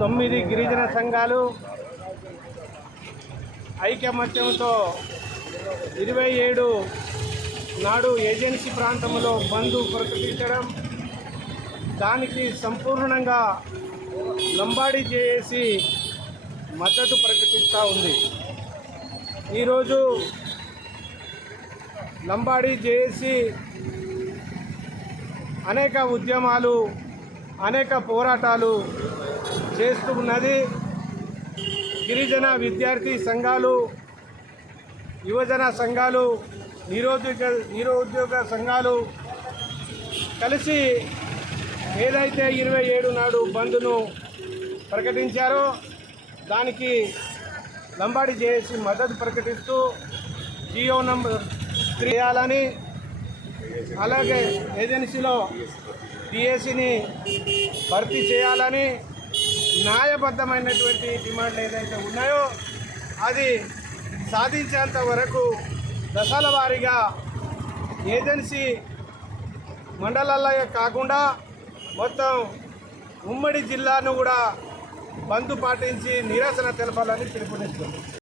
తొమ్మిది గిరిజన సంఘాలు ఐకమత్యంతో ఇరవై ఏడు నాడు ఏజెన్సీ ప్రాంతంలో బంధు ప్రకటించడం దానికి సంపూర్ణంగా లంబాడి చేసి మద్దతు ప్రకటిస్తూ ఉంది. ఈరోజు లంబాడి చేసి అనేక ఉద్యమాలు అనేక పోరాటాలు చేస్తూ ఉన్నది గిరిజన విద్యార్థి సంఘాలు యువజన సంఘాలు నిరుద్యోగ నిరుద్యోగ సంఘాలు కలిసి ఏదైతే ఇరవై ఏడు నాడు బంద్ను ప్రకటించారో దానికి లంబాడి చేసి మద్దతు ప్రకటిస్తూ జియో నంబర్ చేయాలని అలాగే ఏజెన్సీలో డిఎస్సిని భర్తీ చేయాలని న్యాయబద్ధమైనటువంటి డిమాండ్లు ఏదైతే ఉన్నాయో అది సాధించేంత వరకు దశల వారీగా ఏజెన్సీ మండలాల్లో కాకుండా మొత్తం ఉమ్మడి జిల్లాను కూడా బంద్ పాటించి నిరసన తెలపాలని పిలుపునిస్తుంది